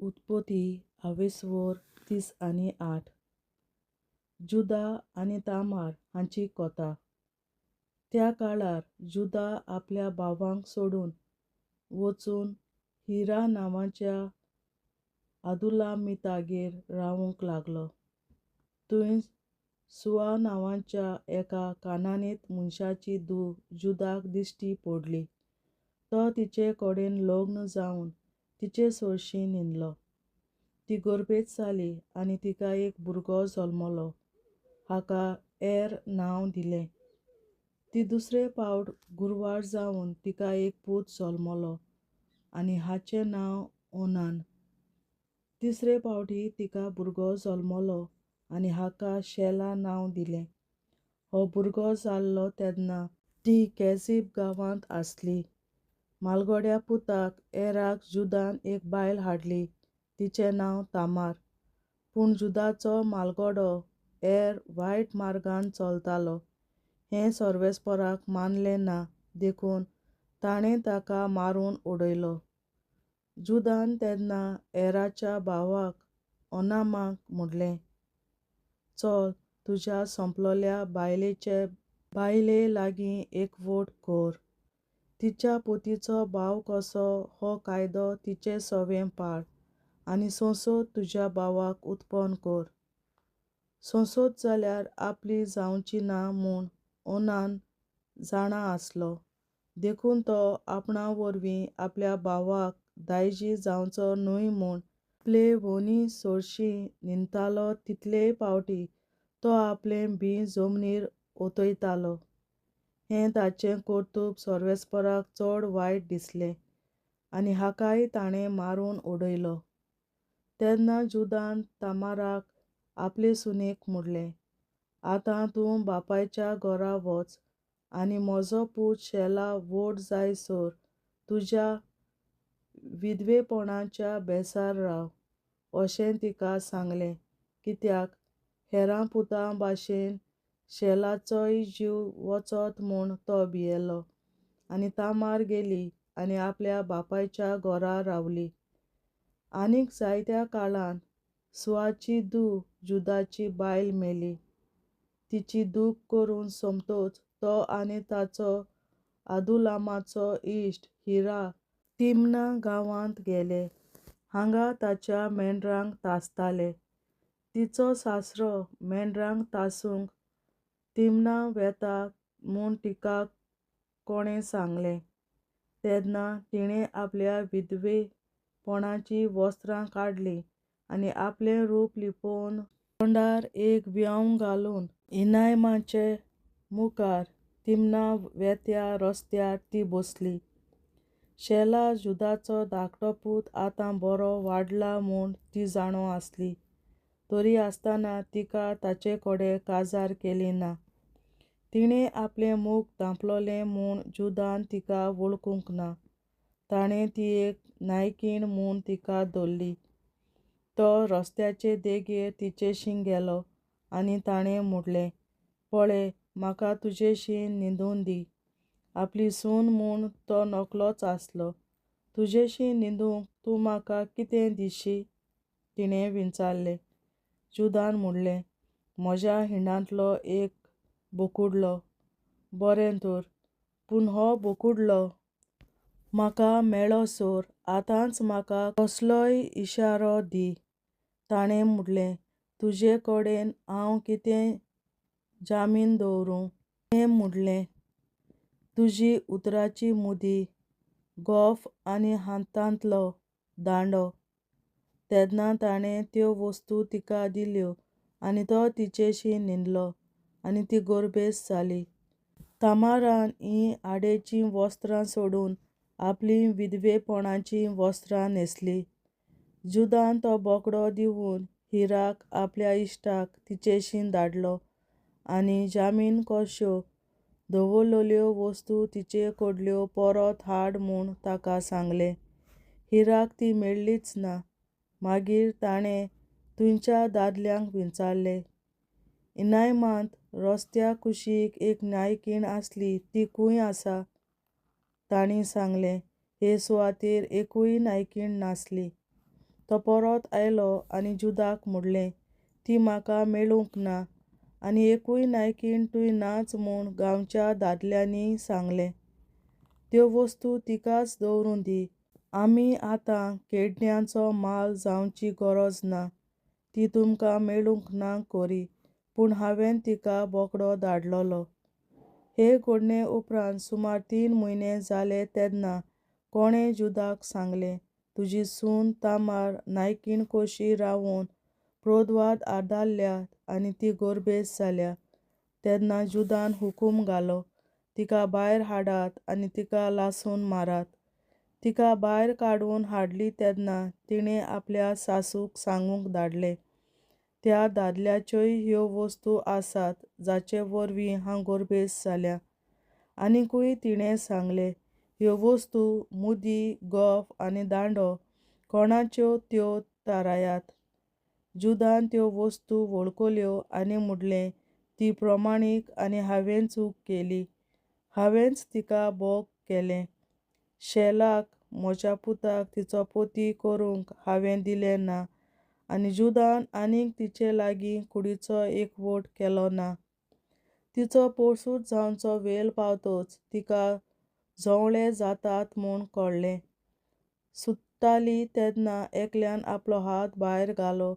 उत्पत्ती 22:30-8. जुदा आनी तामार हांची कथा. त्या काळार जुदा आपल्या भावांक सोडून वचून हिरा नांवाच्या अदुल्लामीतागेर रावूंक लागलो. थंय सुआ नांवाच्या एका कानानीत मनशाची धूव जुदाक दिश्टी पडली. तो तिचे कडेन लग्न जावन तिचे सोयरीं निदलो. ती गर्भेत जाली आनी तिका एक भुरगो जल्मलो. हाका नांव दिलें. ती दुसरे फावट गुरवार जावन तिका एक पूत जल्मलो आनी हाचें नांव ओनान. तिसरे फावटी तिका भुरगो जल्मलो आनी हाका शेला नांव दिलें. हो भुरगो जाल्लो तेन्ना ती केजीब गांवांत आसली. मालगड्या पुताक जुदान एक बायल हाडली, तिचें नांव तामार. पूण जुदाचो मालगडो वायट मार्गान चलतालो हें सर्वेस्पराक मानलें ना, देखून ताणें ताका मारून उडयलो. जुदान तेन्ना च्या भावाक ओनानाक म्हणलें, चल, तुज्या सोंपलोल्या बायले लागीं एकवोट कर. तिच्या पुतीचो भाव कसो हो कायदो तिचे सवें पाळ आनी सोंसोत तुज्या भावाक उत्पन्न कर. सोंसोत जाल्यार आपली जावची ना म्हूण ओनान जाणा आसलो, देखून तो आपणा वरवीं आपल्या भावाक दायजी जावचो न्हय म्हूण आपले व्हंनी सोयरीं निदतालो तितलेय फावटी तो आपलें भी जमनीर ओतयतालो. हें ताचें कर्तूब सर्वेस्पराक चड वायट दिसलें आनी हाकाय ताणें मारून उडयलो. तेन्ना जुदान तामाराक आपले सुनेक म्हणलें, आतां तूं बापायच्या घरा वच आनी म्हजो पूत शेला व्हड जायसर तुज्या विधवेपणाच्या भेसार राव, अशें तिका सांगलें. कित्याक हेरां पुतां भाशेन शेलाचोय जीव वचत म्हूण तो भियेलो. आनी तामार गेली आनी आपल्या बापायच्या घरा रावली. आनीक जायत्या काळान सुआची धूव जुदाची बायल मेली. तिची दूख करून सोमतोच तो आनी ताचो अदुल्लामाचो इश्ट हिरा तिम्ना गांवांत गेले. हांगा ताच्या मेंढरांक तासताले. तिचो सासरो मेंढरांक तासूंक तिम्ना वेता म्हूण तिका कोणें सांगलें. तेन्ना तिणें आपल्या विधवेपणाचीं वस्त्रां काडलीं आनी आपलें रूप लिपोवन तोंडार एक व्हांव घालून इनायमाचे मुखार तिम्ना वेत्या रस्त्यार ती बसली. शेला जुदाचो धाकटो पूत आतां बरो वाडला म्हूण ती जाणो आसली. तरी आसतना तिका ताचे कडेन काजार केली ना. तिणें आपलें मूख धांपलोलें म्हूण जुदान तिका वळखूंक ना. ताणें ती एक नायकीण म्हूण तिका धरली. तो रस्त्याचे देगेर तिचेशीं गेलो आनी ताणें म्हणलें, पळय, म्हाका तुजेशीं न्हिदूंक दी. आपली सून म्हूण तो नकलोच आसलो. तुजेशीं न्हिदूंक तूं म्हाका कितें दिशी? तिणें विचारलें. जुदान म्हणलें, म्हज्या हिंडांतलो एक बोकुडलो. बरें तर, पूण हो बोकुडलो म्हाका मेळ्ळोसर आतांच म्हाका कसलोय इशारो दी. ताणें म्हणलें, तुजे कडेन हांव कितें जामीन दवरूं? तिणें म्हणलें, तुजी उतराची मुदी, गोफ आनी हातांतलो दांडो. तेन्ना ताणें त्यो वस्तू तिका दिल्यो आनी तो तिचेशीं न्हिदलो आनी ती गर्भेस्त जाली. तामारान हीं आडेचीं वस्त्रां सोडून आपलीं विधवेपणाचीं वस्त्रां न्हेसलीं. जुदान तो बोकडो दिवून हिराक आपल्या इश्टाक तिचेशीं धाडलो आनी जामीन कश्यो दवरलोल्यो वस्तू तिचे कडल्यो परत हाड म्हूण ताका सांगलें. हिराक ती मेळ्ळीच ना. मागीर ताणें थंयच्या दादल्यांक विचारलें, इनायमांत रस्त्या कुशीक एक नायकीण आसली ती खंय आसा? ताणीं सांगलें, हे सुवातेर एकूय नायकीण नासली. तो परत आयलो आनी जुदाक म्हणलें, ती म्हाका मेळूंक ना, आनी एकूय नायकीन तुवें नाच म्हूण गांवच्या दादल्यांनी सांगलें. त्यो वस्तू तिकाच दवरूं दी. आमी आतां खेडण्यांचो माल जावची गरज ना. ती तुमकां मेळूंक ना खरी, पूण हांवें तिका बोकडो धाडलोलो. हे घडणे उपरांत सुमार 3 म्हयने जाले तेन्ना कोणें जुदाक सांगलें, तुजी सून तामार नायकीन कशी रावून प्रौद्वाद आदारल्यात आनी ती गर्भेस जाल्या. तेन्ना जुदान हुकूम घालो, तिका भायर हाडात आनी तिका लासून मारात. तिका भायर काडून हाडली तेन्ना तिणें आपल्या सासूक सांगूंक धाडलें, त्या दादल्याच्योय ह्यो वस्तू आसात जाचे वरवीं हांव गर्भेस जाल्या. आनीकूय तिणें सांगलें, ह्यो वस्तू मुदी, गोफ आनी दांडो कोणाच्यो त्यो थारायात. जुदान त्यो वस्तू वळखल्यो आनी म्हणलें, ती प्रमाणीक आनी हांवें चूक केली. हांवेंच तिका बोग केलें. शेलाक म्हज्या पुताक तिचो पती करूंक हांवें दिलें ना, आनी जुदान आनीक तिचे लागीं कुडीचो एकवट केलो ना. तिचो पळसूट जावचो वेळ पावतच तिका झोवळे जातात म्हूण कळ्ळें. सुत्ताली तेन्ना एकल्यान आपलो हात भायर घालो.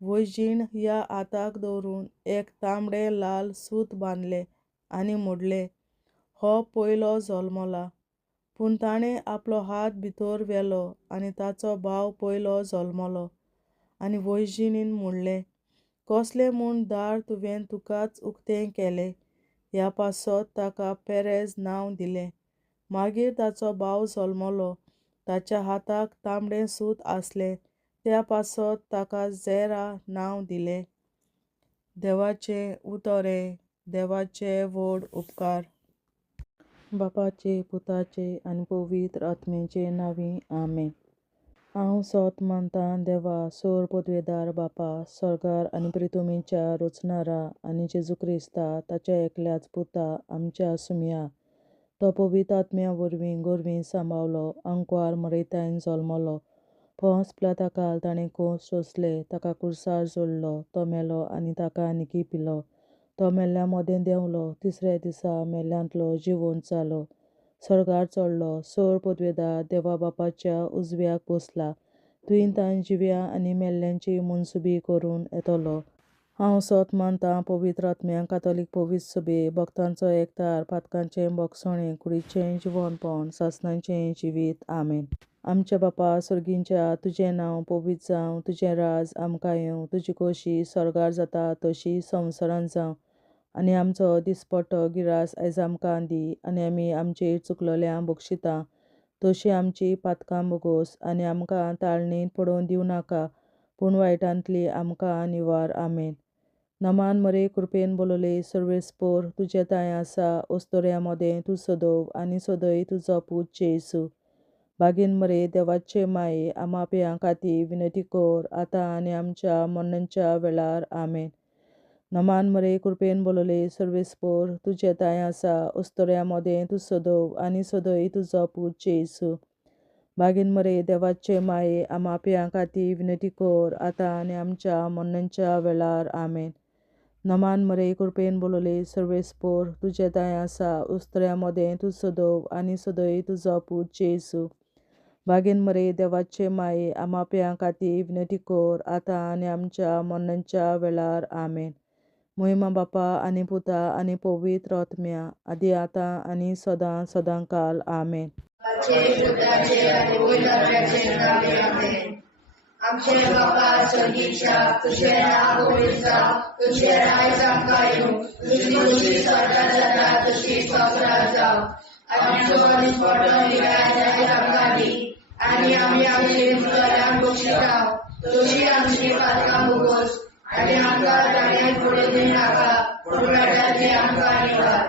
वैजीण ह्या हाताक दवरून एक तांबडें लाल सूत बांदलें आनी म्हणलें, हो पयलो जल्मला. पूण ताणें आपलो हात भितर व्हेलो आनी ताचो भाव पयलो जल्मलो. आनी वैजीणीन म्हणलें, कसलें म्हूण दार तुवें तुकाच उक्तें केलें. ह्या पासत ताका पेरेज नांव दिलें. मागीर ताचो भाव जल्मलो. ताच्या हाताक तांबडें सूत आसलें. त्या पासत ताका झेरा नांव दिलें. देवाचें उतोरें. देवाचे व्हड उपकार. बापाचे, पुताचे आनी पवित्र आत्म्याचे नांवीं आमेन. हांव सोत मानतां देवा, सोर पदवेदार बापा, स्वर्गार आनी पृथ्वीच्या रचणारा, आनी जेजू क्रिस्ता ताच्या एकल्याच पुता आमच्या सुमया. तो पवित्र आत्म्या वरवीं गोरवीं सांबावलो, अंकवार मरयतायन जल्मलो. पोंस पिलाताकाल ताणें खूंस सोंसले, ताका क्रुसार जोडलो. तो मेलो आनी ताका निकी पिलो. तो मेल्ल्या मोदें देंवलो. तिसऱ्या दिसा मेल्ल्यांतलो जिवंत जालो. स्वर्गार चडलो. सोर पदवेदार देवा बापाच्या उजव्याक बसला. तुयेन ताण जिव्या आनी मेल्ल्यांची मनसुबी करून येतलो. हांव सोत मानतां पवित्र आत्म्याक, कातोलीक पवित्र सभे, भक्तांचो एकठार, पातकांचें भोगसणें, कुडीचें जिवंतपण, सासणाचें जिवीत. आमेन. आमच्या बापा सुर्गींच्या, तुजें नांव पवित्र जावं, तुजें राज आमकां येवं, तुजी खोशी स्वर्गार जाता तशी संवसारांत जावं. आनी आमचो दिसपट्टो गिरास आयज आमकां दी. आनी आमी आमचेर चुकलोल्यांक बक्षिता तशीं आमची पातकां बोगोस. आनी आमकां ताळणेंत पडोवन दिवं नाका, पूण वायटांतली आमकां निवार. आमेन. नमान मरे कृपेन बोलोले सर्वेस्पोर, तुजे ताय आसा ओस्तोऱ्या मोदें तूं सदोव आनी सदय तुजो पूत जेसू. बागेन मरे देवाचे माये, आमा पियां खातीर विनंती कर, आतां आनी आमच्या मरणाच्या वेळार. आमेन. नमान मरे कृपेन बोलोले सर्वेस्पोर, तुजे ताय आसा ओस्तोऱ्या मोदें तूं सदोव आनी सदय तुजो पूत जेसू. बागेन मरे देवाचे माये, आमा पियां खातीर विनंती कर, आतां आनी आमच्या मरणाच्या वेळार. आमेन. नमान मरे कृपेन बोलोले सर्वेस्पोर, तुजे ताय आसा ओस्तोऱ्या मोदें तूं सदोव आनी सदय तुजो पूत जेसू. बागेन मरे देवाचे माये, आमा पियां खातीर विनंती कर, आतां आनी आमच्या मरणाच्या वेळार. आमेन. महिमा बापा आनी पुता आनी पवित्र आत्म्या, आदी आतां आनी सदां सदांकाल. आमेन. आमचे बापा स्वर्गीच्या, तुझे नाव पवित्र जावं, तुझे राज आमकां येवं, तुजी खुशी स्वर्गार जाता तशी संवसारांत जावं. आमचो दिसपट्टो गिरास आयज आमकां दी. आनी आमी आमचे चुकलोल्यांक बक्षिता तशी आमची पातकां बोगोस. आनी आमकां ताळणेंत पडोवन दिवं नाका, पूण वायटांतली आमकां निवार.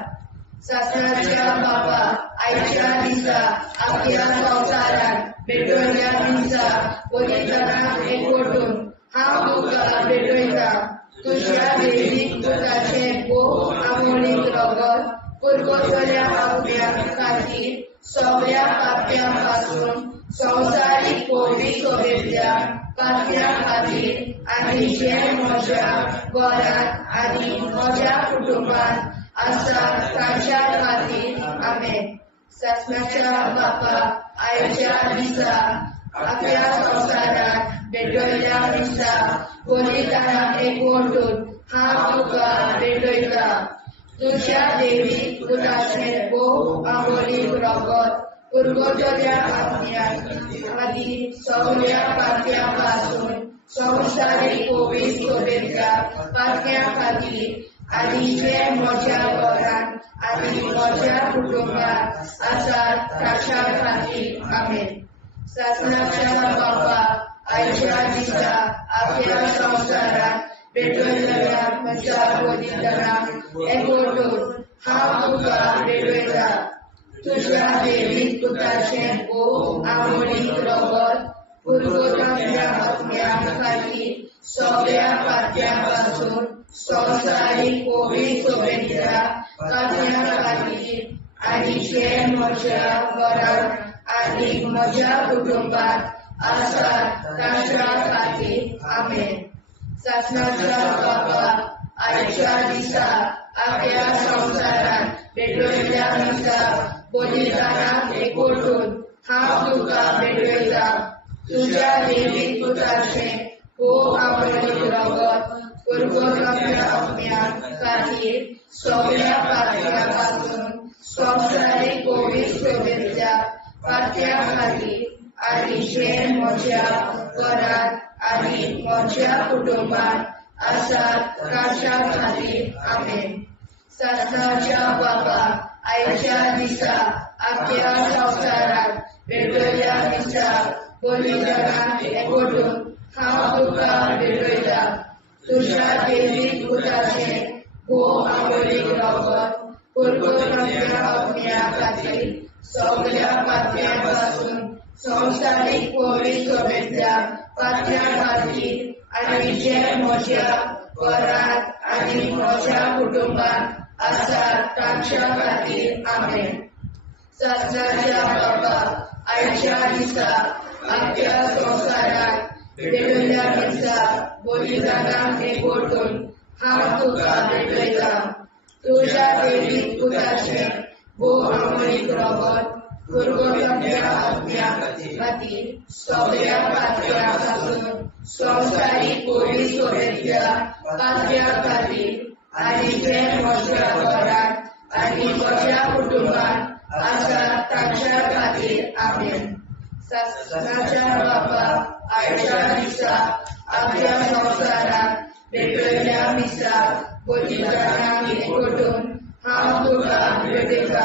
सासणाच्या बापा, आयच्या दिसा आख्या संवसारांत भेटोयल्या दिसा पवित्रनाक एकवटून हांव तुका भेटयता. तुज्या दैवीक पुताचें भोव आमोणीक रगत पुरगोसल्या आत्म्या खातीर सगळ्या पाप्यां पासून संवसारीक पवित्र सोबेतल्या पात्या खातीर आनी जे म्हज्या घरांत आनी म्हज्या कुटुंबात आसा तांच्या खातीर आमेन. सासणाच्या बापा आयच्या दिसा आपल्या संवसारात भेटयल्या दिसा बलिदानाक एकवटून हांव तुका भेटयता. तुज्या देवीक पुताचें भोव आंबोलीक रगत पुरगटल्या आत्म्याक खातीर सगळ्या पात्या पासून संवसारीक कोवीड सोबेतल्या पात्या खातीर आनी जे म्हज्या घरांत आनी म्हज्या कुटुंबात आसात ताच्या खातीर आमेन. सासणाच्या बापा आयच्या दिसा आपल्या संवसारात भेटयल्या म्हज्या बलिदानाक एकवटून हांव तुका भेटयता. तुज्या देवीक पुताचें भोव आंबोलीक रगत पुरगटल्या आत्म्या खातीर सगळ्या पात्या पासून संवसारीक कोवीड सोबेतल्या पात्या खातीर आनी जे म्हज्या घरांत आनी म्हज्या कुटुंबात आसात तांच्या खातीर आमेन. सासणाच्या बापा आयच्या दिसा आपल्या संवसारात भेटयल्या दिसा बलिदानाक एकवटून हांव तुका भेटयता. तुज्या देवीक पुताचें भोव आंबोलीक रगत पुरगटल्या आत्म्या खातीर सगळ्या पात्या पासून संवसारीक कोवीड सोबेतल्या पात्या खातीर आनी जे म्हज्या घरांत आनी म्हज्या कुटुंबात आसात तांच्या खातीर आमेन. सासणाच्या बापा आयच्या दिसा आपल्या संवसारात भेटयल्या दिसा बलिदानाक एकवटून हांव तुका भेटयता. तुज्या देवीक पुताचें भोव आंबोलीक रगत पुरगटल्या आत्म्या खातीर सगळ्या पात्या पासून संवसारीक कोवीड सोबेतल्या पात्या खातीर आनी जे म्हज्या घरांत आनी म्हज्या कुटुंबात आसात तांच्या खातीर आमेन. सासणाच्या बापा आयच्या दिसा आपल्या संवसारात भेटयल्या दिसा बलिदानाक एकवटून हांव तुका भेटयता. तुज्या देवीक पुताचें भोव आंबोलीक रगत पुरगटल्या आत्म्या खातीर सगळ्या पात्या पासून संवसारीक कोवीड सोबेतल्या पात्या खातीर आनी जे म्हज्या घरांत आनी म्हज्या कुटुंबात आसात तांच्या खातीर आमेन. सासणाच्या बापा आयच्या दिसा आपल्या संवसारात भेटयल्या दिसा बलिदानाक एकवटून हांव तुका भेटयता.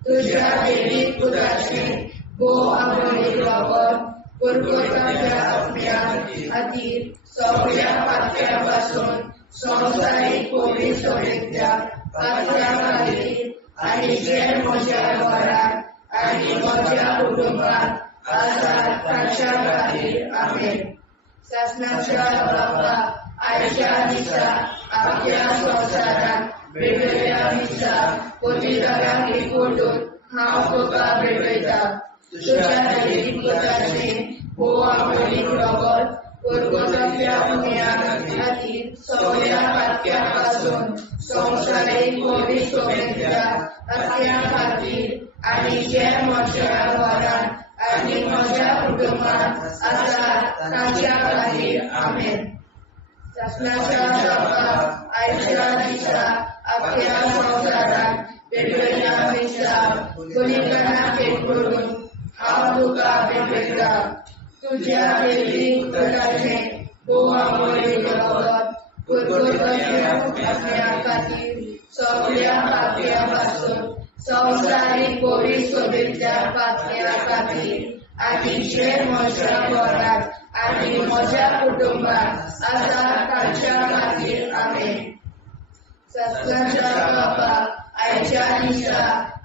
तुज्या देवीक पुताचें भोव आंबोलीक रगत पुरगटल्या आत्म्या खातीर सगळ्या पात्या पासून संवसारीक कोवीड सोबेतल्या पात्या खातीर आनी जे म्हज्या घरांत आनी म्हज्या कुटुंबात आसात तांच्या खातीर आमेन. सासणाच्या बापा आयच्या दिसा आपल्या संवसारात भेटयल्या दिसा बलिदानाक एकवटून हांव तुका भेटयता. तुज्या देवीक पुताचें भोव आंबोलीक रगत पुरगटल्या आत्म्या खातीर सगळ्या पात्या पासून संवसारीक कोवीड सोबेतल्या पात्या खातीर आनी जे म्हज्या घरांत आनी म्हज्या कुटुंबात आसात तांच्या खातीर आमेन. सासणाच्या बापा आयच्या दिसा आपल्या संवसारात भेटयल्या दिसा बलिदानाक एकवटून हांव तुका भेटयता. तुज्या देवीक पुताचें भोव आंबोलीक रगत पुरगटल्या आत्म्या खातीर सगळ्या पात्या पासून संवसारीक कोवीड सोबेतल्या पात्या खातीर आनी जे म्हज्या घरांत आनी म्हज्या कुटुंबात आसात तांच्या खातीर आमेन. सासणाच्या बापा आयच्या दिसा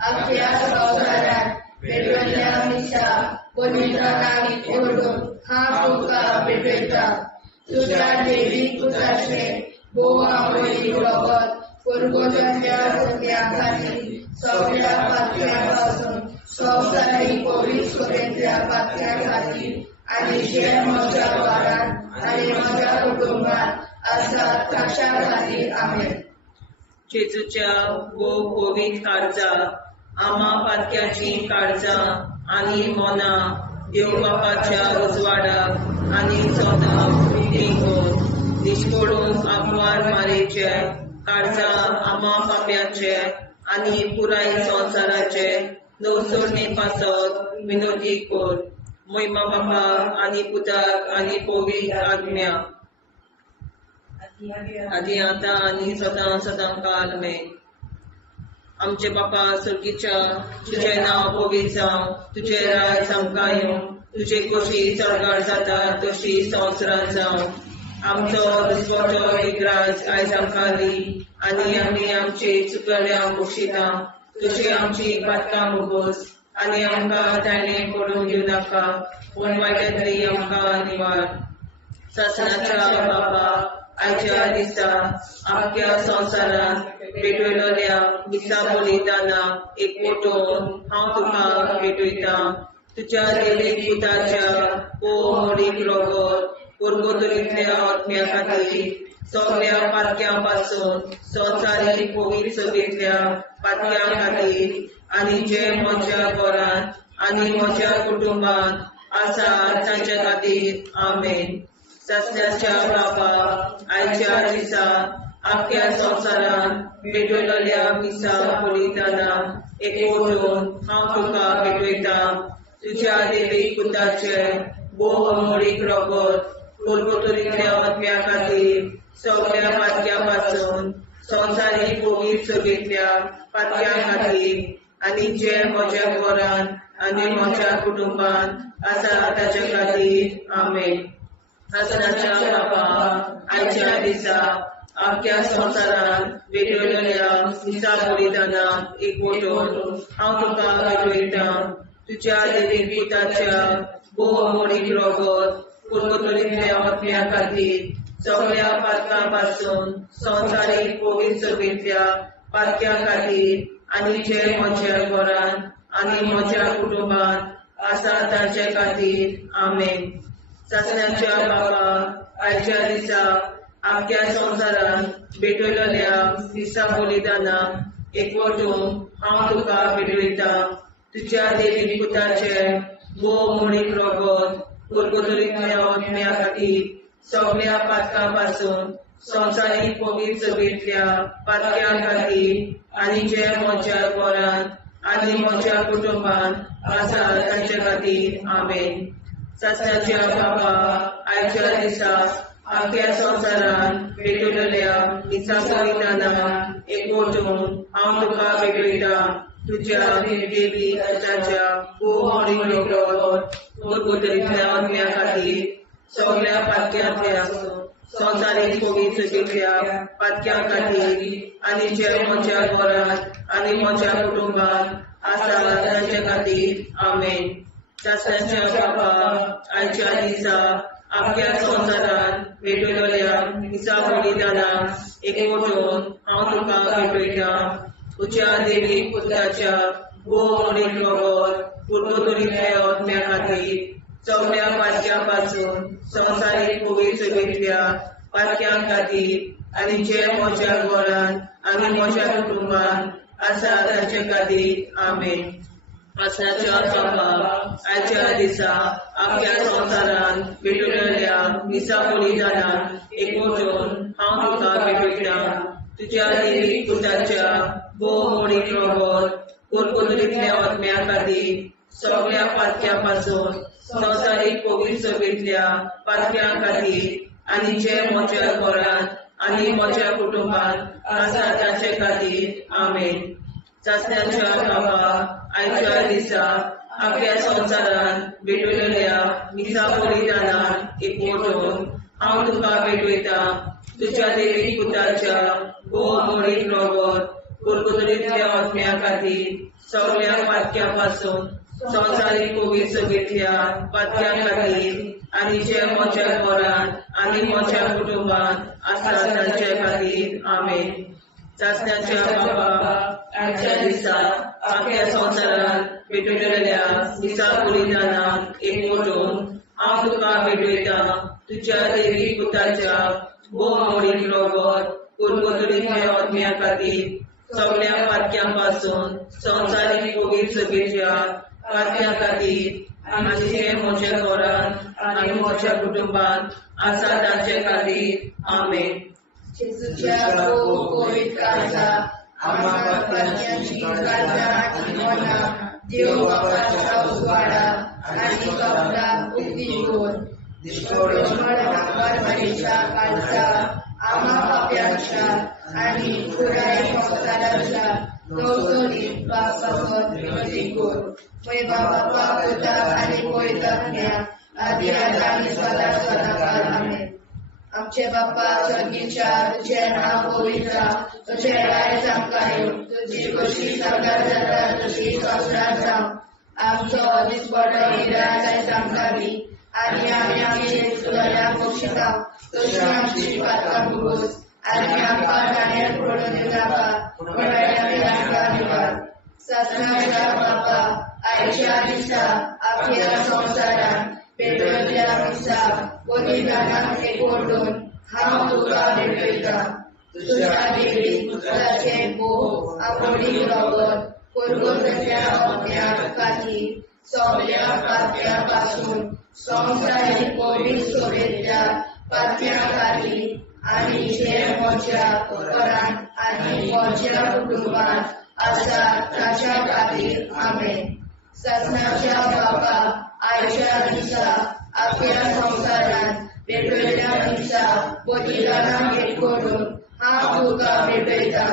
आपल्या संवसारात भेटयल्या दिसा बलिदानाक एकवटून हांव तुका भेटयता. तुज्या देवीक पुताचें भोव आंबोलीक रगत पुरगटल्या आत्म्या खातीर सगळ्या पात्या पासून संवसारीक कोवीड सोबेतल्या पात्या खातीर आणि जे म्हज्या घरांत आनी म्हज्या कुटुंबात आसात तांच्या खातीर आमेन. जेजूच्या पवित्र काळजा, आम्हा पातक्याची काळजा आनी मोना देव बापाच्या उजवाडाक आनी सोदाक देखून निश्पडून आग्वार मारेचे काळजा आम्हा पाप्याचे आनी पुराय संवसाराचे नवसोडणे पासत विनोदी कोर. महिमा बापा आनी पुताक आनी पवित्र आत्म्या आदी आतां आनी सदां सदां काल आमेन. आमचे बापा सुर्गीच्या, तुझे नांव पवित्र जावं, तुझे राज आमकां येवं, तुझे कशी सरकार जाता तशी संवसारांत जावं. आमचो दिसवटो विग्राज आयज आमकां दी आनी आमी आमचे चुकल्यांक बक्षिता. तुजी आमची पातकां मुगोस आनी आमकां ताणें पडूंक दिवं नाका, पूण वायटांतली आमकां निवार. सासणाच्या बापा आयच्या दिसा आख्या संवसारांत भेटयलोल्या दिसा बलिदाना एकवटून हांव तुका भेटयता. तुज्या देवीक पुताच्या मोडीक रोगोत पुर्गोतरींतल्या आत्म्या खातीर सगळ्या पातक्यां पासून संवसारीक पवित्र सभेंतल्या पातक्यां खातीर आनी जे म्हज्या घरांत आनी म्हज्या कुटुंबांत आसा तांच्या खातीर आमेन. सस्याच्या बापा आयच्या दिसा आख्या संवसारांत भेटयलोल्या दिसा बलिदाना एकवटून हांव तुका भेटयता. तुज्या देवीक पुताचे मोडीक रोगोत पुर्गोतरींतल्या आत्म्या खातीर सगळ्या पातक्यां पासून संवसारीक पवित्र सभेंतल्या पातक्यां खातीर आनी जे म्हज्या घरांत आनी म्हज्या कुटुंबांत आसा ताच्या खातीर आमेन. सासणाच्या बापा आयच्या दिसा आख्या संवसारांत भेटयलोल्या दिसा बलिदाना एकवटून हांव तुका भेटयता. तुज्या देवीक पुताच्या मोडीक रोगोत पुर्गोतरींतल्या आत्म्या खातीर सगळ्या पातकां पासून संवसारीक पवित्र सभेंतल्या पातक्यां खातीर आनी जे म्हज्या घरांत आनी म्हज्या कुटुंबांत आसा तांचे खातीर आमेन. सासणाच्या बापा आयच्या दिसा आख्या संवसारांत भेटयलोल्या दिसा बलिदाना एकवटून हांव तुका भेटयता. तुज्या देवीक पुताचे मोडीक रोगोत पुर्गोतरींतल्या आत्म्या खातीर सगळ्या पातकां पासून संवसारीक पवित्र सभेंतल्या पातक्यां खातीर आनी जे म्हज्या घरांत आनी म्हज्या कुटुंबांत आसा तांचे खातीर आमेन. सासणाच्या बापा आयच्या दिसा आख्या संवसारांत भेटयलोल्या दिसा बलिदाना एकवटून हांव तुका भेटयता. तुज्या देवीक पुताच्या मोडीक रोगोत पुर्गोतरींतल्या आत्म्या खातीर सगळ्या पातक्यांतल्या संवसारीक पवित्र सभेंतल्या पातक्यां खातीर आनी जे म्हज्या घरांत आनी म्हज्या कुटुंबांत आसा तांचे खातीर आमेन. सासणाच्या बापा आयच्या दिसा आख्या संवसारांत भेटयलोल्या दिसा बलिदाना एकवटून हांव तुका भेटयता. तुज्या देवीक पुताच्या मोडीक रोगोत पुर्गोतरींतल्या आत्म्या खातीर सगळ्या पातक्यां पासून संवसारीक पवित्र सभेंतल्या पातक्यां खातीर आनी जे म्हज्या घरांत आनी म्हज्या कुटुंबांत आसा तांचे खातीर आमेन. सासणाच्या बापा आयच्या दिसा आख्या संवसारांत भेटयलोल्या दिसा बलिदाना एकवटून हांव तुका भेटयता. तुज्या देवीक पुताच्या मोडीक रोगोत पुर्गोतरींतल्या आत्म्या खातीर सगळ्या पातक्यां पासून संवसारीक पवित्र सभेंतल्या पातक्यां खातीर आनी जे म्हज्या घरांत आनी म्हज्या कुटुंबांत आसा तांचे खातीर आमेन. सासणाच्या बापा आयच्या दिसा आख्या संवसारांत भेटयलोल्या दिसा बलिदाना एकवटून हांव तुका भेटयता. तुज्या देवीक पुताच्या मोडीक रोगोत पुर्गोतरींतल्या आत्म्या खातीर सगळ्या पातक्यां पासून संवसारीक पवित्र सभेंतल्या पातक्यां खातीर आनी जे म्हज्या घरांत आनी म्हज्या कुटुंबांत आसा तांचे खातीर आमेन. सासणाच्या बापा आयच्या दिसा आख्या संवसारांत भेटयलोल्या दिसा बलिदाना एकवटून हांव तुका भेटयता तुज्या देवी पुताच्या भोवमोडीक रगत कुरकुतडींतल्या आत्म्या खातीर सगळ्या पातक्यां पासून संवसारीक कोवीड सभेच्या पातक्यां खातीर आनी जे म्हज्या घरांत आनी म्हज्या कुटुंबांत आसा ताचे खातीर आमेन. जेजूच्या कोवीड काळजा आम्हा पातक्यांची काळजा आनी मनां देव बापाच्या उजवाडा आनी कबरां उक्ती कर. परमेच्या काळजा आम्हा पाप्यांच्या आनी पुराय संसाराच्या गवसणीत पावसावर विनंती कर. पळय बाबा पुता आनी पळयता आदी आनी सदा सदाकाळ आमेन. आमचे बाप्पा स्वर्गीच्या तुझे नाव पवित्र तुझे राय आमकां येवं तुजी कशी सगळ्यात जाता तशी संसारात जावं. आमचो दिसपडो हिराय जायत आमकां दी आनी आमी आमची सुदारणाक बक्षिता तशी आमची पातकां भोगोस आनी आमकां गाण्यार पडून नाका पण आमकां निवाड. ससनाच्या बाप्पा आयच्या दिसा आपल्या संवसारान पेटयल्ल्या दिसा बलिदानाक एकवटून हांव तुका भेटयता तुज्या देवी पुत्राचे भोव आवडीक रगत कुरकुतड्या आत्म्या खातीर सगळ्या पातक्यां पासून संवसारीक कोवीड सभेच्या पातक्यां खातीर आनी जे म्हज्या घरांत आनी म्हज्या कुटुंबांत आसा ताच्या खातीर आमेन. ससनाच्या बापा आयच्या दिसा आपल्या संवसारान भेटयल्ल्या दिसा बलिदानाक एकवटून हांव तुका भेटयता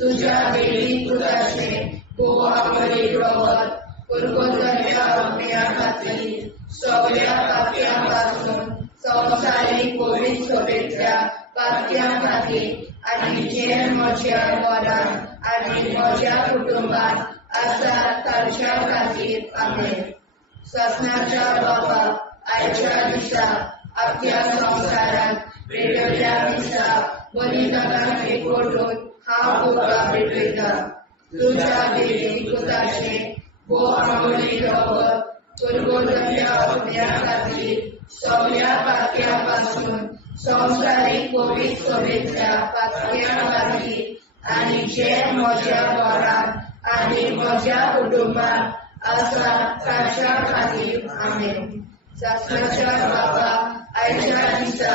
तुज्या देवी पुताचे भोव आवडीक रगत कुरकुतड्या आत्म्या खातीर सगळ्या पातक्यां पासून संवसारीक कोवीड सभेच्या पातक्यां खातीर आनी जे म्हज्या घरांत आनी म्हज्या कुटुंबांत आसा ताच्या खातीर आमेन. ससनाच्या बापा आयच्या दिसा आपल्या संवसारान भेटयल्ल्या दिसा बलिदानाक एकवटून हांव तुका भेटयता तुज्या देवी पुताचे भोव आवडीक रगत कुरकुतड्या आत्म्या खातीर सगळ्या पातक्यां पासून संवसारीक कोवीड सभेच्या पातक्यां खातीर आनी जे म्हज्या घरांत आनी म्हज्या कुटुंबांत आसा ताच्या खातीर आमेन. ससनाच्या बापा आयच्या दिसा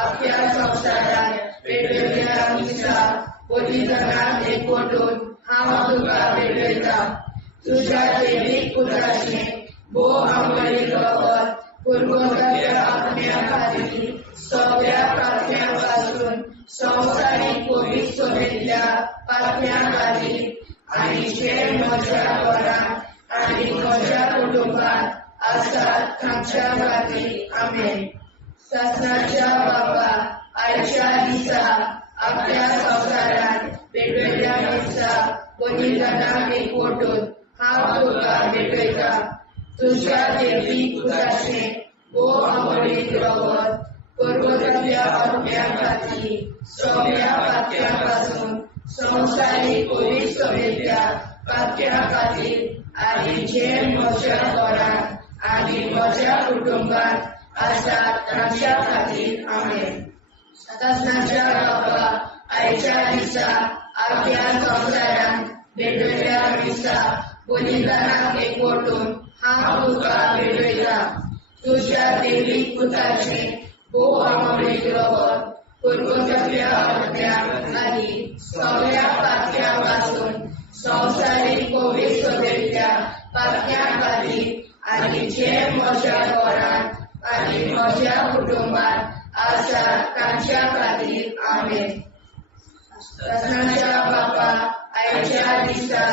आपल्या संवसारान भेटयल्ल्या दिसा बलिदानाक एकवटून हांव तुका भेटयता तुज्या देवी पुताचे भोव आवडीक रगत कुरकुतड्या आत्म्या खातीर सगळ्या पातक्यां पासून संवसारीक कोवीड सभेच्या पातक्यां खातीर आनी जे म्हज्या घरांत आनी म्हज्या कुटुंबांत आसा ताच्या खातीर आमेन. ससनाच्या बापा आयच्या दिसा आपल्या संवसारान भेटयल्ल्या दिसा बलिदानाक एकवटून हांव तुका भेटयता तुज्या देवी पुताचे भोव आवडीक रगत कुरकुतड्या आत्म्या खातीर सगळ्या पातक्यां पासून संवसारीक कोवीड सभेच्या पातक्यां खातीर आनी जे म्हज्या घरांत आनी म्हज्या कुटुंबांत आसा ताच्या खातीर आमेन. ससनाच्या बापा आयच्या दिसा आपल्या संवसारान भेटयल्ल्या दिसा बलिदानाक एकवटून हांव तुका भेटयता तुज्या देवी पुताचे भोव आवडीक रगत कुरकुतड्या आत्म्या खातीर सगळ्या पातक्यां पासून संवसारीक कोवीड सभेच्या पातक्यां खातीर आनी जे म्हज्या घरांत आनी म्हज्या कुटुंबांत आसा ताच्या खातीर आमेन. ससनाच्या बापा आयच्या दिसा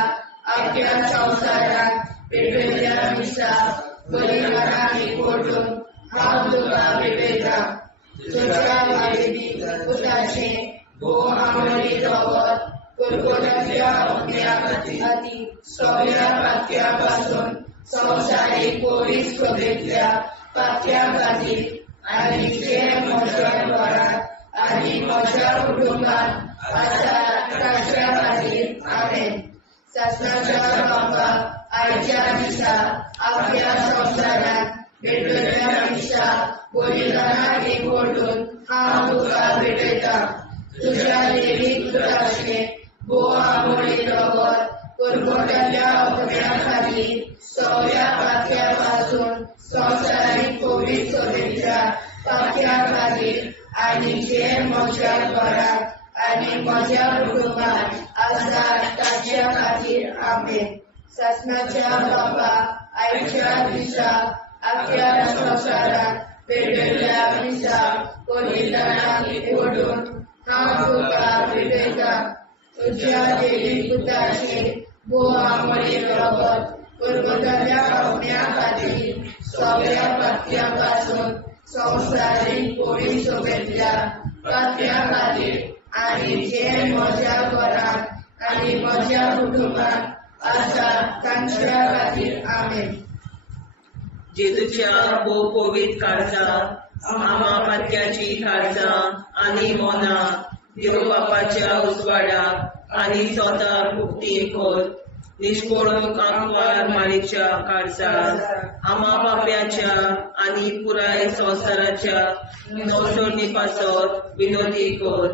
आपल्या संवसारान भेटयल्ल्या दिसा बलिदानाक एकवटून हांव तुका भेटयता तुज्या देवी पुताचे भोव आवडीक रगत कुरकुतड्या आत्म्या खातीर सगळ्या पातक्यां पासून संवसारीक कोवीड सभेच्या पातक्यां खातीर आनी जे म्हज्या घरांत आनी म्हज्या कुटुंबांत आसा ताच्या खातीर आमेन. ससनाच्या बापा आयच्या दिसा आपल्या संवसारान भेटलेल्या पेक्षा बलिदानाक एकवटून हांव तुका भेटयता. तुझ्या देवी पुत्राचे भोव आमोणीत रगत कुरगुटल्या अपम्या खातीर सगळ्या पातक्या पासून संवसारीक कोवीड सोबेच्या पातक्या खातीर आनी जे म्हज्या घरात आनी म्हज्या कुटुंबात आसात तांच्या खातीर आमेन. शासनाच्या बाबा आयच्या दिसा आख्या संवसारात भेटलेल्या दिसा बलिदानाक एकवटून हांव तुका भेटयता. तुझ्या देवी पुत्राचे भोव आमोणीत रगत कुरगुटल्या अपम्या खातीर सगळ्या पातक्या पासून संवसारीक कोवीड सोबेच्या पातक्या खातीर आनी जे म्हज्या घरात आनी म्हज्या कुटुंबात आसा तांच्या खातीर आमेन. जेजूच्या भोव पवित्र काळजां आम्हा पातक्याची काळजां आनी मोना देव बापाच्या उजवाडाक आनी स्वता मुक्ती कर. निष्पळूक आंकवार माळेच्या काळजां आम्हा पाप्याच्या आनी पुराय संवसाराच्या संसर्णी पासत विनोदी कर.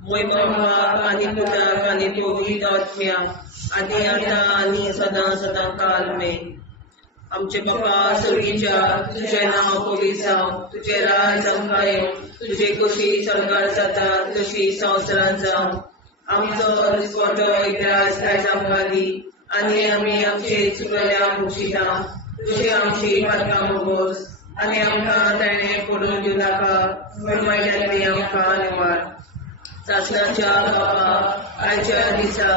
मोय बापाक आनी पुताक आनी पवित्र आत्म्या आदी आतां आनी सदां सदां काल मेन. आमचे बापा सर्गीच्या तुझें नांव पवित्र जावं. तुझें राज आमकां येवं. तुझे कशी सरकार जाता तशी संवसारांत जावं. आमचो दिसवटो एकदांच आयज आमकां दी आनी आमी आमचे चुकल्यांक मुक्षिता. तुझे आमची पातकां मोगोस आनी आमकां ताणें पडून दिवं नाका पूण वायटांतली आमकां निवार. शासनाच्या बापा आयच्या दिसा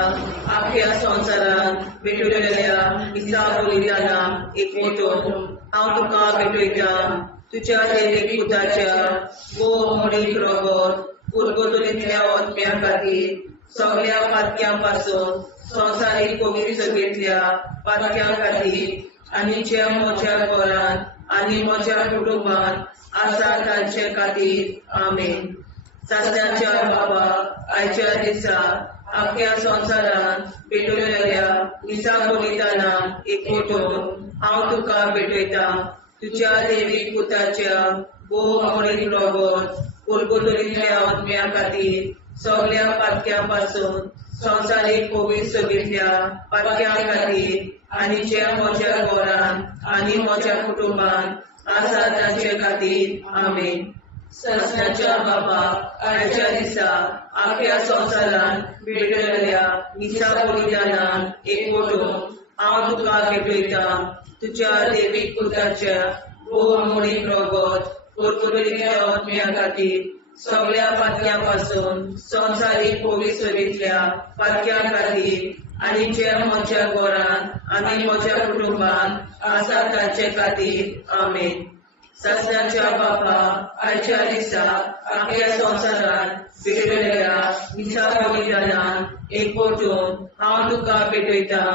आख्या संवसारांत भेटलेल्या दिसा बलिदानाक एकवटून हांव तुका भेटयता. तुझ्या देवी पुताच्या भोव आमोणीत रगत कुरगुटलेल्या अपम्या खातीर सगळ्या पातक्यां पासून संवसारीक कोवीड सोबेतल्या पातक्या खातीर आनी जे म्हज्या घरांत आनी म्हज्या कुटुंबात आसा तांचे खातीर आमेन. शासनाच्या बाबा आयच्या दिसा आख्या संवसारांत भेटलेल्या दिसा बलिदानाक एकवटून हांव तुका भेटयता. तुझ्या देवी पुताच्या भोव आमोणीत रगत कुरगुटलेल्या अपम्या खातीर सगळ्या पातक्या पासून संवसारीक कोवीड सोबेतल्या पातक्या खातीर आनी जे म्हज्या घरांत आनी म्हज्या कुटुंबात आसा तांचे खातीर आमेन. शासनाच्या बाबा आयच्या दिसा आख्या संवसारांत भेटलेल्या दिसा बलिदानाक एकवटून हांव तुका भेटयता. तुझ्या देवी पुताच्या भोव आमोणीत रगत कुरगुटलेल्या अपम्या खातीर सगळ्या पातक्या पासून संवसारीक कोवीड सोबेतल्या पातक्या खातीर आनी जे म्हज्या घरांत आनी म्हज्या कुटुंबात आसा तांचे खातीर आमेन. शासनाच्या बापा आयच्या दिसा आख्या संवसारांत भेटलेल्या दिसा बलिदानाक एकवटून हांव तुका भेटयता.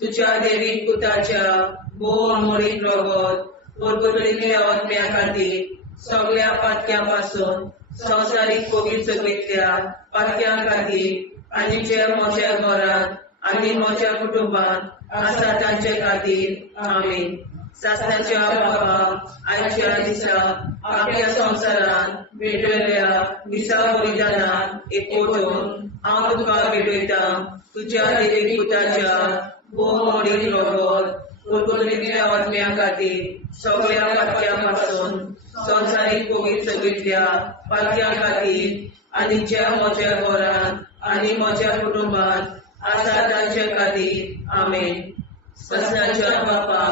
तुझ्या देवी पुताच्या भोव आमोणीत रगत कुरगुटलेल्या अपम्या खातीर सगळ्या पातक्या पासून संवसारीक कोवीड सोबेतल्या पातक्या खातीर आनी जे म्हज्या घरांत आनी म्हज्या कुटुंबात आसा तांचे खातीर आमेन. शासनाच्या बापा आयच्या दिसा आख्या संवसारांत भेटलेल्या दिसा बलिदानाक एकवटून हांव तुका भेटयता. तुझ्या देवी पुताच्या भोव आमोणीत रगत कुरगुटलेल्या अपम्या खातीर सगळ्या पातक्या पासून संवसारीक कोवीड सोबेतल्या पातक्या खातीर आनी जे म्हज्या घरांत आनी म्हज्या कुटुंबात आसा तांचे खातीर आमेन. शासनाच्या बापा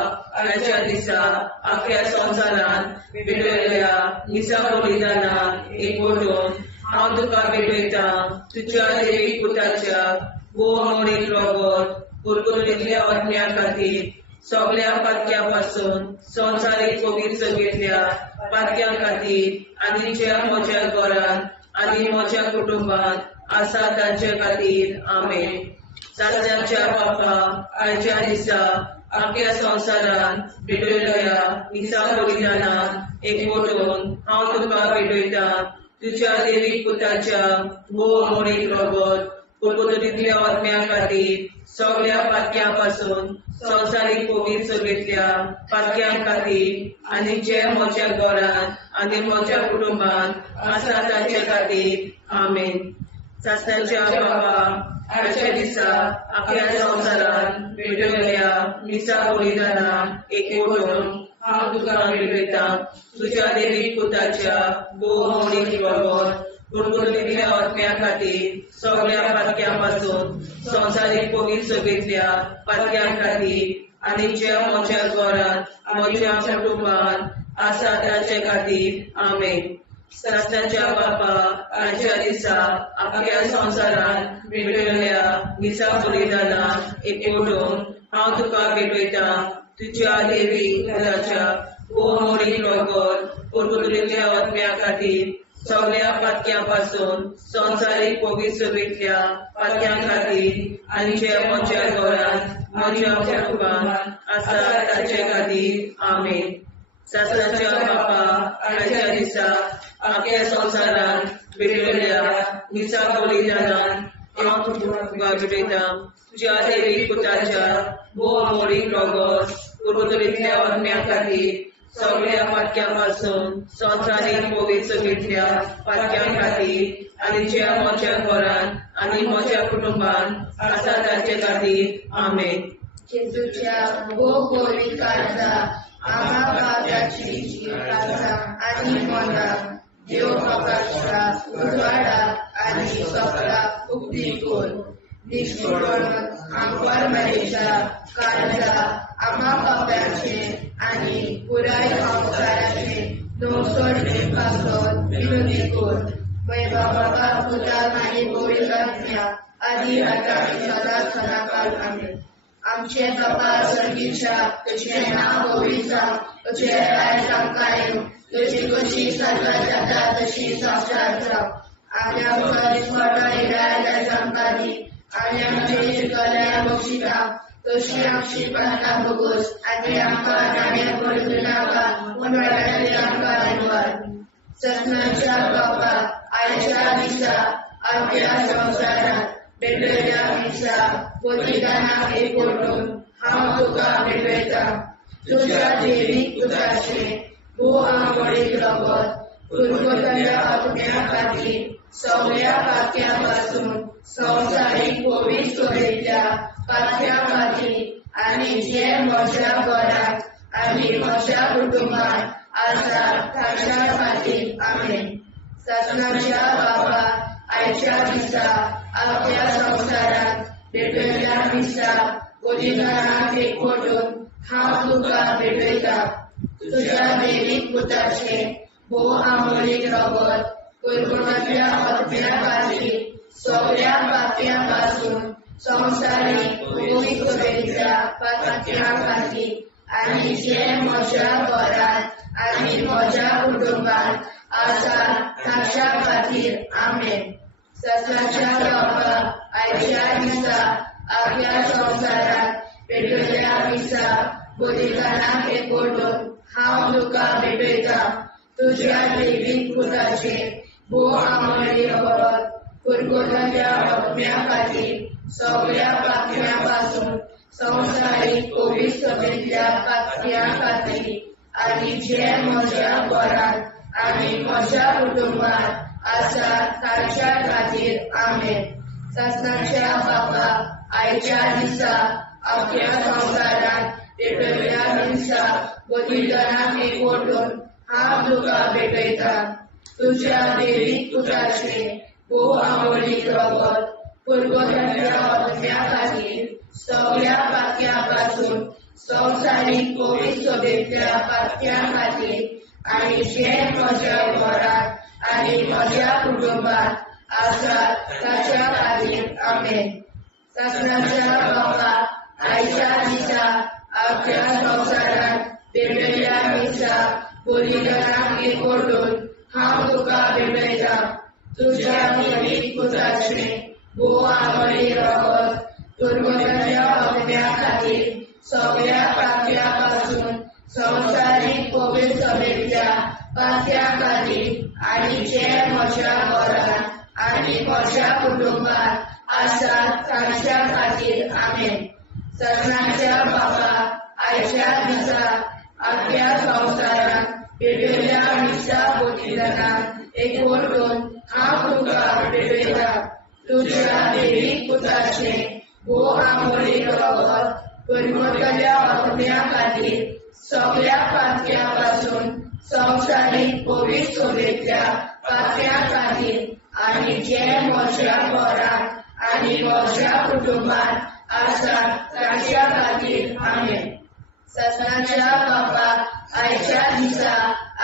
आयच्या दिसा आख्या संवसारांत भेटलेल्या दिसा बलिदानाक एकवटून हांव तुका भेटयता. तुझ्या देवी पुताच्या भोव आमोणीत रगत कुरगुटलेल्या अपम्या खातीर सगळ्या पातक्या पासून संवसारीक कोवीड सोबेतल्या पातक्या खातीर आनी जे म्हज्या घरांत आनी म्हज्या कुटुंबात आसा तांचे खातीर आमेन. शासनाच्या बापा आयच्या दिसा आख्या संवसारांत भेटलेल्या दिसा बलिदानाक एकवटून हांव तुका भेटयता. तुझ्या देवी पुताच्या भोव आमोणीत रगत कुरगुटलेल्या अपम्या खातीर सगळ्या पातक्या पासून संवसारीक पवित्र सभेंतल्या पातक्यां खातीर आनी जे म्हज्या घरांत आनी म्हज्या कुटुंबांत आसा ताचे खातीर आमेन. सासणाच्या बाबा आजच्या दिसा आपल्या संवसारांत भेटयल्या मिसा बलिदानां एकवटून हांव तुका भेटयता. तुज्या देवीक पुताच्या भोवमोडीक रगत कुडकुडीतल्या आत्म्या खातीर सगळ्या पातक्यां पासून संवसारीक पवित्र सभेंतल्या पातक्यां खातीर आनी जे म्हज्या घरांत म्हज्या कुटुंबांत आसा ताचे खातीर आमेन. सासणाच्या बापा आजच्या दिसा आपल्या संवसारांत भेटयल्या मिसा बलिदानां एकवटून हांव तुका भेटयता. तुज्या देवीक पुताच्या भोवमोडीक रगत कुडकुडीतल्या आत्म्या खातीर सगळ्या पातक्यां पासून संवसारीक पवित्र सभेंतल्या पातक्यां खातीर आनी जे म्हज्या घरांत म्हज्या कुटुंबांत आसा ताचे खातीर आमेन. सासणाच्या बापा आजच्या दिसा आपल्या संवसारांत भेटयल्या मिसा बलिदानां हांव तुका भेटयता. तुज्या देवीक पुताच्या भोवमोडीक रगत कुडकुडीतल्या आत्म्या खातीर सगळ्या पातक्यां पासून संवसारीक पवित्र सभेंतल्या पातक्यां खातीर आनी जे म्हज्या घरांत आनी म्हज्या कुटुंबांत आसा ताचे खातीर आमेन. जेजूच्या भोवमोडीक काळजा आम्हा पापाची काळजा आनी मनाक देव म्हाका उजवाडा आनी सपनाक उक्ती कर. निष्ठुरण आंकवार मेरेच्या काळजा आम्हा पापाचे आनी पुराय संवसाराचे नवसोड पासून विनंती कर. बाबा पुताक आनी पवित्रात्म्या आदी आतां आनी सदांच सदांकाळ आमेन. आमचे बाबा सर्गीच्या तुझें नांव पवित्र जावं, तुझें राज आमकां येवं, तुजी कशी स्वर्गांत जाता तशी संवसारांत जावं. आनी आमकां दिसपट्टो इराय आमकां दी आनी आमचे शिकल्या बक्षिता तशी आमची प्रार्थना भोगोस आनी आमकां नाण्या पडूं नाका पूण वायटांतल्यान आमकां वाचय. ससनाच्या बापा आयच्या दिसा आपल्या संवसारांत भेटयल्या मिसा बलिदानां एकवटून हांव तुका भेटयता. तुज्या देवीक पुताचे भोवमोडीक रगत कुडकुडीतल्या आत्म्या खातीर सगळ्या पातक्यां पासून संवसारीक पवित्र सभेंतल्या पातक्यां खातीर आनी जे म्हज्या घरांत आनी म्हज्या कुटुंबांत आसा ताच्या खातीर आमेन. सासणाच्या बापा आयच्या दिसा आपल्या संवसारांत भेटयल्या मिसा बलिदानां एकवटून हांव तुका भेटयता. तुज्या देवीक पुताचे भोवमोडीक रगत कुडकुडीतल्या आत्म्या खातीर सगळ्या पातक्यां पासून संवसारीक पवित्र सभेंतल्या पातक्यां खातीर आनी जे म्हज्या घरांत आनी म्हज्या कुटुंबांत आसा ताच्या खातीर आमेन. ससनाच्या बापा आयच्या दिसा आपल्या संवसारांत भेटयल्या मिसा बलिदानां एकवटून हांव तुका भेटयता. तुज्या देवीक पुताचे भोवमोडीक रगत कुडकुडीतल्या आत्म्या खातीर सगळ्या पातक्यां पासून संवसारीक पवित्र सभेंतल्या पातक्यां खातीर आनी जे म्हज्या घरांत आनी म्हज्या कुटुंबांत आसा ताच्या खातीर आमेन. सासणाच्या बापा आयच्या दिसा आपल्या संवसारांत भेटयल्या मिसा बलिदानां एकवटून हांव तुका भेटयता. तुज्या देवीक पुताचे भोवमोडीक रगत कुडकुडीतल्या आत्म्या खातीर सगळ्या पातक्यां पासून संवसारीक पवित्र सभेंतल्या पातक्यां खातीर आनी जे म्हज्या घरांत आनी म्हज्या कुटुंबांत आसा ताच्या खातीर आमेन. सासणाच्या बापा आयच्या दिसा आपल्या संवसारांत भेटयल्या मिसा बलिदानां एकवटून हांव तुका भेटयता. तुज्या देवीक पुताचे भोवमोडीक रगत कुडकुडीतल्या आत्म्या खातीर सगळ्या पातक्यां पासून संवसारीक पवित्र सभेंतल्या पातक्यां खातीर आनी जे म्हज्या घरांत आनी म्हज्या कुटुंबांत आसा ताच्या खातीर आमेन. ससनाच्या बापा आख्या संवसारान पेटयल्या निशा बलिदानान एकवटून हांव तुका पेटयता तुज्या देवीक पुताचे भोव आमोरी रगत परमतल्या आत्म्या खातीर सगळ्या पातक्या पासून संवसारीक पवित्र सभेतल्या पातक्या खातीर आनी जे म्हज्या घरांत आनी म्हज्या कुटुंबांत आसात तांच्या खातीर आमेन. ससनाच्या बापाक आयच्या दिसा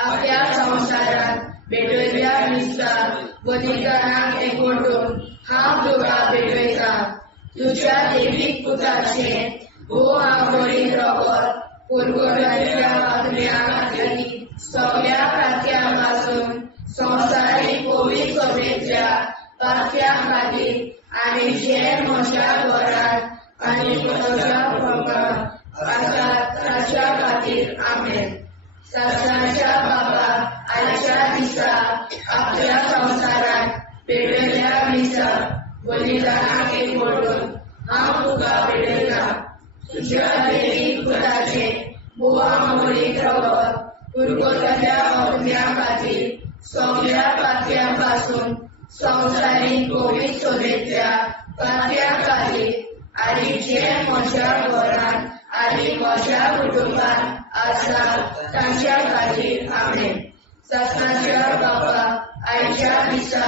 आख्या संवसारान पेटयल्या निशा बलिदानाक एकवटून हांव तुका पेटयता तुज्या देवीक पुताचे भोव आमोरी रगत परमतल्या आत्म्या खातीर सगळ्या पातक्या पासून संवसारीक पवित्र सभेतल्या पातक्या खातीर आनी जे म्हज्या घरांत आनी म्हज्या कुटुंबांत आसात तांच्या खातीर आमेन. ससनाच्या बापाक आयच्या दिसा आख्या संवसारान पेटयल्या निशा बलिदानाक एकवटून हांव तुका पेटयता तुज्या देवीक पुताचे भोव आमोरी रगत परमतल्या आत्म्या खातीर सगळ्या पातक्या पासून संवसारीक पवित्र सभेतल्या पातक्या खातीर आनी जे म्हज्या घरांत आनी म्हज्या कुटुंबांत आसात तांच्या खातीर आमेन. ससनाच्या बापाक आयच्या दिसा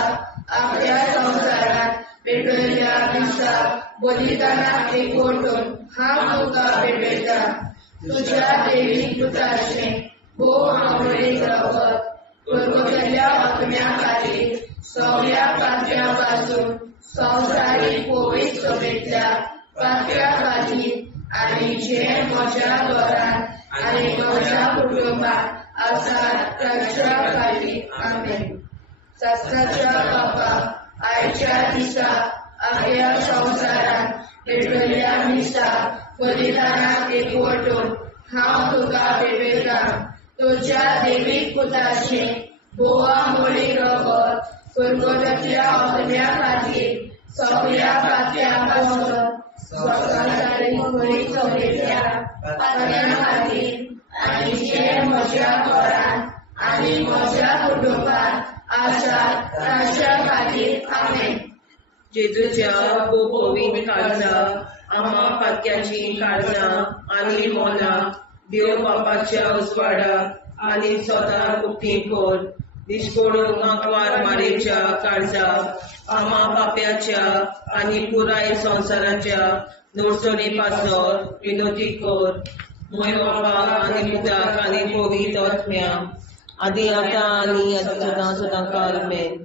आख्या संवसारान पेटयल्या निशा बलिदानाक एकवटून हांव तुका पेटयता तुज्या देवीक पुताचे भोव आमोरी रगत परमतल्या आत्म्या खातीर सगळ्या पातक्या पासून संवसारीक पवित्र सभेतल्या पातक्या खातीर आनी जे म्हज्या घरांत आनी म्हज्या कुटुंबांत आसात तांच्या खातीर आमेन. ससनाच्या बापाक आयच्या दिसा आख्या संवसारान पेटयल्या निशा बलिदानाक एकवटून हांव तुका पेटयता तुज्या देवीक पुताचे भोव आमोरी रगत परमतल्या आत्म्या खातीर सगळ्या पातक्या पासून संवसारीक पवित्र सभेतल्या पातक्या खातीर आनी जे म्हज्या घरांत आनी म्हज्या कुटुंबांत आसात तांच्या खातीर आमेन. जेजूच्या खूब पवित्र काळजां आम्हा पातक्याची काळजां आनी मोला देव बापाच्या उजवाडाक आनी सदां उक्ती कोर दिसपडून आंकवार मारेच्या काळजाक आम्हा पाप्याच्या आनी पुराय संवसाराच्या नोडसणी पासर विनोदी कोर मोय बापाक आनी पुताक आनी पवित्र आत्म्या आदी आतां आनी सदां सदां काल आमेन.